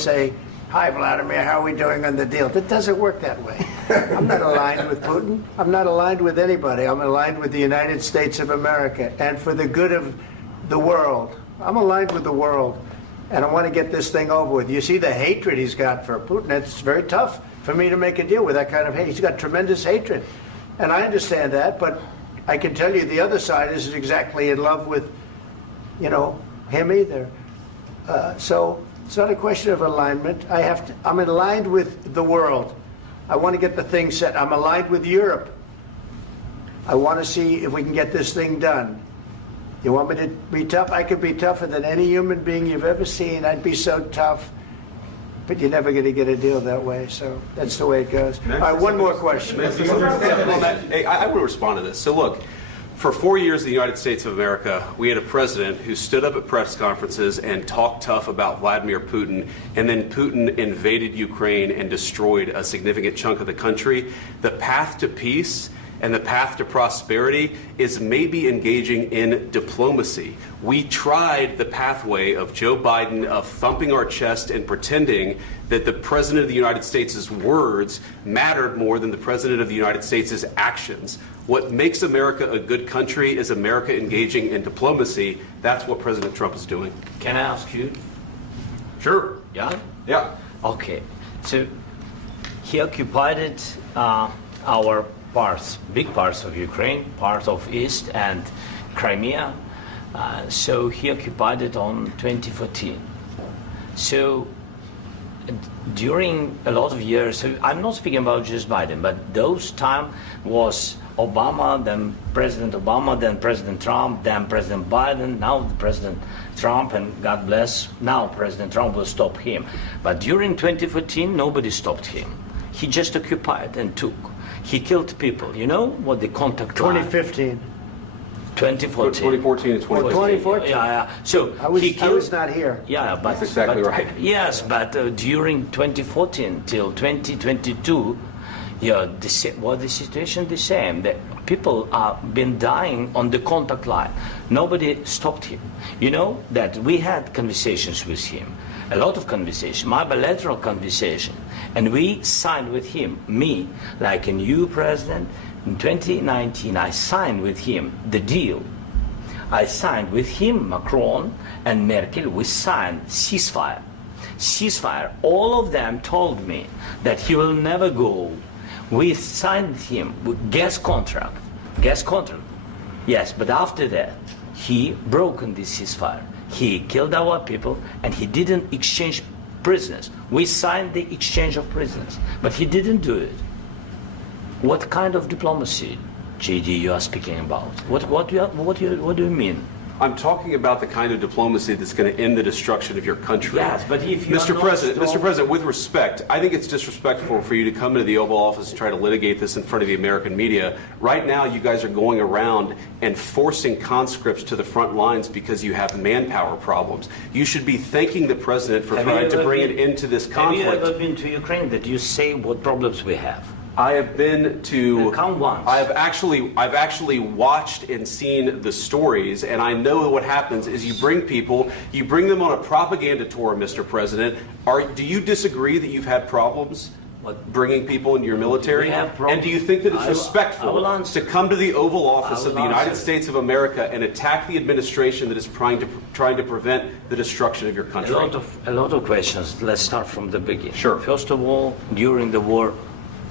say, "Hi, Vladimir, how are we doing on the deal?" That doesn't work that way. I'm not aligned with Putin. I'm not aligned with anybody. I'm aligned with the United States of America and for the good of the world. I'm aligned with the world, and I want to get this thing over with. You see the hatred he's got for Putin. It's very tough for me to make a deal with that kind of hate. He's got tremendous hatred, and I understand that, but I can tell you the other side isn't exactly in love with, him either. So it's not a question of alignment. I'm aligned with the world. I want to get the thing set. I'm aligned with Europe. I want to see if we can get this thing done. You want me to be tough? I could be tougher than any human being you've ever seen. I'd be so tough. But you're never going to get a deal that way. So that's the way it goes. All right, one more question. Hey, I will respond to this. So look, for 4 years in the United States of America, we had a president who stood up at press conferences and talked tough about Vladimir Putin, and then Putin invaded Ukraine and destroyed a significant chunk of the country. The path to peace and the path to prosperity is maybe engaging in diplomacy. We tried the pathway of Joe Biden of thumping our chest and pretending that the President of the United States' words mattered more than the President of the United States' actions. What makes America a good country is America engaging in diplomacy. That's what President Trump is doing. Can I ask you? Sure. Yeah? Yeah. Okay. So he occupied our parts, big parts of Ukraine, part of East and Crimea. So he occupied it on 2014. So during a lot of years, so I'm not speaking about just Biden, but those time was Obama, then President Obama, then President Trump, then President Biden, now President Trump, and God bless, now President Trump will stop him. But during 2014, nobody stopped him. He just occupied and took. He killed people. You know what the contact line? 2015. 2014. 2014 and 2014. 2014. Yeah. So I was not here. Yeah, but that's exactly right. Yes, but during 2014 till 2022, the situation the same. The people have been dying on the contact line. Nobody stopped him. You know that we had conversations with him, a lot of conversation, my bilateral conversation, and we signed with him, me, like a new president. In 2019, I signed with him the deal. I signed with him, Macron and Merkel, we signed ceasefire. Ceasefire. All of them told me that he will never go. We signed him with gas contract. Gas contract. Yes, but after that, he broken this ceasefire. He killed our people and he didn't exchange prisoners. We signed the exchange of prisoners, but he didn't do it. What kind of diplomacy, JD, you are speaking about? What do you mean? I'm talking about the kind of diplomacy that's going to end the destruction of your country. Yes, but if you Mr. President, with respect, I think it's disrespectful for you to come into the Oval Office and try to litigate this in front of the American media. Right now, you guys are going around and forcing conscripts to the front lines because you have manpower problems. You should be thanking the President for trying to bring an end to this conflict. Have you ever been to Ukraine that you say what problems we have? I have been to. Count once. I've actually watched and seen the stories, and I know what happens is you bring them on a propaganda tour, Mr. President. Do you disagree that you've had problems bringing people into your military? And do you think that it's respectful to come to the Oval Office of the United States of America and attack the administration that is trying to prevent the destruction of your country? A lot of questions. Let's start from the beginning. Sure. First of all, during the war,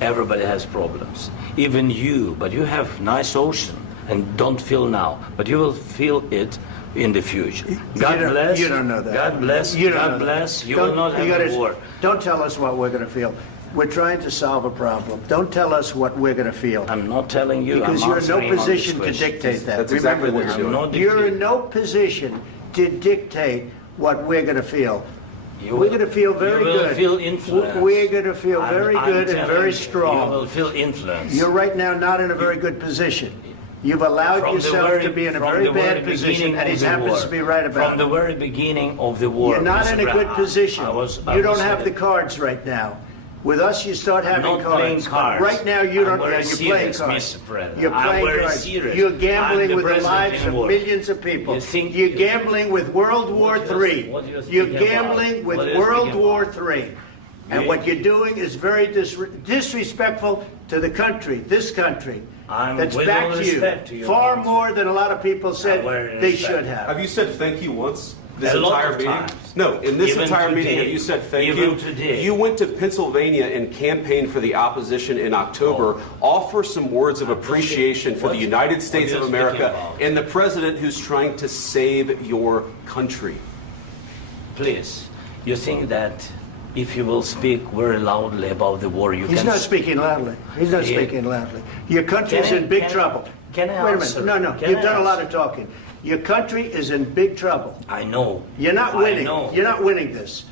everybody has problems, even you, but you have nice ocean and don't feel now, but you will feel it in the future. God bless. You don't know that. God bless. God bless. You will not have a war. Don't tell us what we're going to feel. We're trying to solve a problem. Don't tell us what we're going to feel. I'm not telling you. Because you're in no position to dictate that. That's exactly what you're doing. You're in no position to dictate what we're going to feel. We're going to feel very good. You will feel influence. We're going to feel very good and very strong. You will feel influence. You're right now not in a very good position. You've allowed yourself to be in a very bad position, and he happens to be right about it. From the very beginning of the war. You're not in a good position. You don't have the cards right now. With us, you start having Not cards. playing cards. Right now, you don't. I'm very You're playing serious, cards. Mr. President. You're I'm playing very cards. serious. You're I'm gambling the with the president lives in of war. millions of people. You think- You're gambling with World War What do you- III. what do you You're think about? gambling with What do you World think War about? III. And You- what you're doing is very disrespectful to the country, this country. I'm That's with back all to respect to you. your Far country. more than a lot of people said very they respect. should have. Have you said thank you once? This A lot entire of meeting? times. No, in this Even entire meeting, today. have you said thank Even you? today. You went to Pennsylvania and campaigned for the opposition in October. Offer some words of appreciation for the What- United States what of are you America speaking about? and the president who's trying to save your country. Please, you think that if you will speak very loudly about the war, you He's can... not speaking loudly. He's not Yeah. speaking loudly. Your country's Can I- in big can I- trouble. can I Wait a answer? minute. No, Can you've I done a lot answer? of talking. Your country is in big trouble. I know. You're not I winning. know. You're not winning this.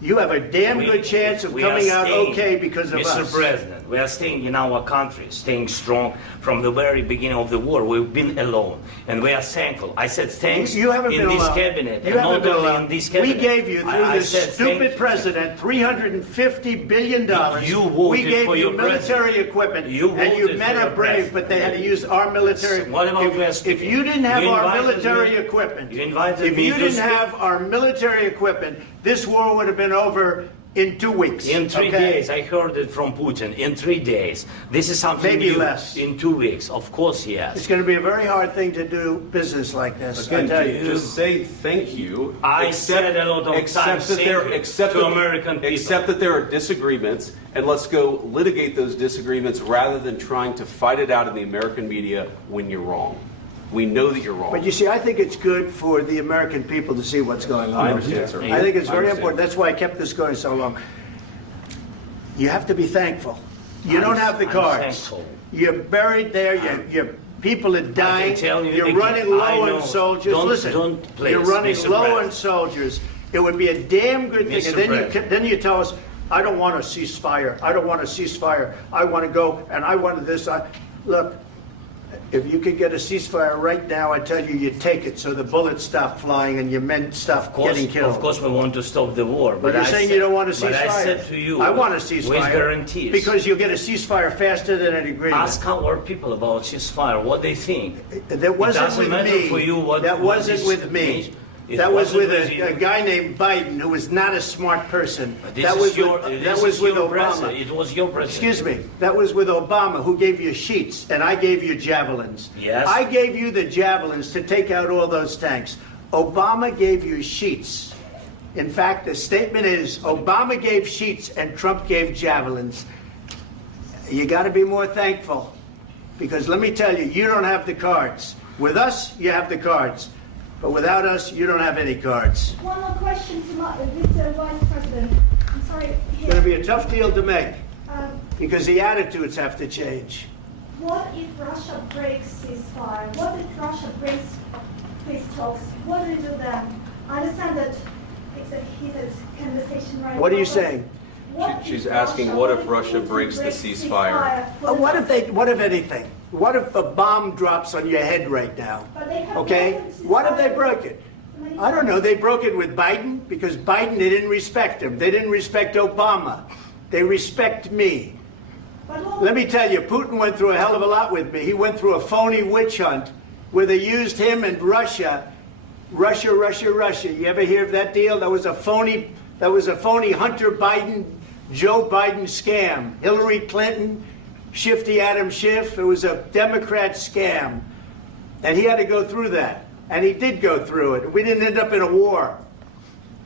You have a damn good chance of we are coming out staying, okay because of Mr. us. President, we are staying in our country, staying strong from the very beginning of the war. We've been alone, and we are thankful. I said thanks You haven't in been this alone. cabinet, You and haven't not been only alone. in this We cabinet. gave you, through I this said stupid thank you. president, $350 billion. You voted we gave for you your military president. equipment, You and you voted men for are your brave, president. but they had to use our military. What about you if speaking? you didn't have You our invited military me- equipment, you invited if me you to didn't speak. have our military equipment, this war would have been over in 2 weeks. In 3 okay? days, I heard it from Putin. In 3 days, this is something Maybe new. less. In 2 weeks, of course, yes. It's going to be a very hard thing to do business like this. I Again, tell you. just say thank you. I said a lot of accept times that thank there, you accept to that- American people. Accept that there are disagreements, and let's go litigate those disagreements rather than trying to fight it out in the American media when you're wrong. We know that you're wrong. But you see, I think it's good for the American people to see what's going on. I understand, sir. I think it's I very understand. important. That's why I kept this going so long. You have to be thankful. You don't have the I'm cards. thankful. You're buried there. Your people are dying. tell you You're again, running I low know. on soldiers. Don't- Listen, don't please, you're running Mr. low President. on soldiers. It would be a damn good thing. Mr. And then President. then you tell us, I don't want a ceasefire. I don't want a ceasefire. I want to go and I want this. Look, if you could get a ceasefire right now, I tell you, you take it so the bullets stop flying and your men stop getting killed. Of course, we want to stop the war. But you're I saying said- you don't want a ceasefire. But I said to you, I want a ceasefire. with guarantees. Because you'll get a ceasefire faster than an agreement. Ask our people about ceasefire, what they think. That wasn't doesn't with matter me. for you what- that what wasn't this with me. means. It That was with wasn't with you. a guy named Biden, who was not a smart person. This That is was your, with, this that is was with your Obama. president. It was your president. Excuse me. That was with Obama, who gave you sheets, and I gave you javelins. Yes. I gave you the javelins to take out all those tanks. Obama gave you sheets. In fact, the statement is Obama gave sheets and Trump gave javelins. You got to be more thankful, because let me tell you, you don't have the cards. With us, you have the cards. But without us, you don't have any cards. One more question to Mr. Vice President. I'm sorry. It's going to be a tough deal to make, Um, because the attitudes have to change. what if Russia breaks ceasefire? What if Russia breaks peace talks? What do you do then? I understand that it's a heated conversation right now. What are you but saying? what She's if asking, what if Russia breaks the ceasefire? What if anything? What if a bomb drops on your head right now? But they have Okay? broken ceasefire What if they broke it? many I don't know. times. They broke it with Biden, because Biden, they didn't respect him. They didn't respect Obama. They respect me. But what- Let me tell you, Putin went through a hell of a lot with me. He went through a phony witch hunt where they used him and Russia. Russia. You ever hear of that deal? That was a phony Hunter Biden, Joe Biden scam. Hillary Clinton, Shifty Adam Schiff. It was a Democrat scam. And he had to go through that. And he did go through it. We didn't end up in a war.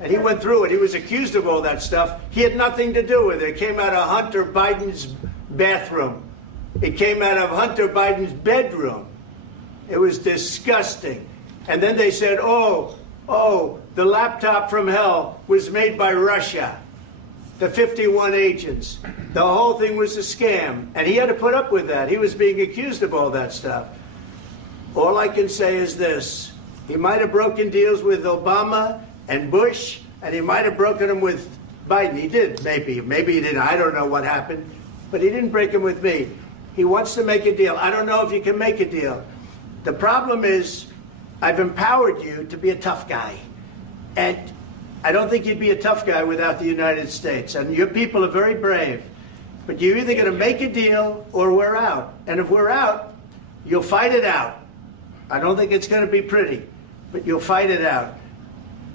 And he went through it. He was accused of all that stuff. He had nothing to do with it. It came out of Hunter Biden's bathroom. It came out of Hunter Biden's bedroom. It was disgusting. And then they said, oh, the laptop from hell was made by Russia. The 51 agents. The whole thing was a scam. And he had to put up with that. He was being accused of all that stuff. All I can say is this. He might have broken deals with Obama and Bush, and he might have broken them with Biden. He did, maybe. Maybe he didn't. I don't know what happened. But he didn't break them with me. He wants to make a deal. I don't know if you can make a deal. The problem is, I've empowered you to be a tough guy. And I don't think you'd be a tough guy without the United States. And your people are very brave. But you're either going to make a deal or we're out. And if we're out, you'll fight it out. I don't think it's going to be pretty, but you'll fight it out.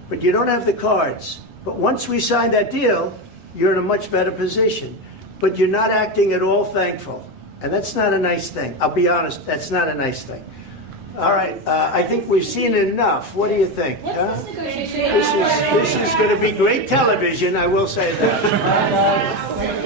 But you don't have the cards. But once we sign that deal, you're in a much better position. But you're not acting at all thankful. And that's not a nice thing. I'll be honest, that's not a nice thing. All right, I think we've seen enough. What do you think? What's this negotiation? This is going to be great television, I will say that.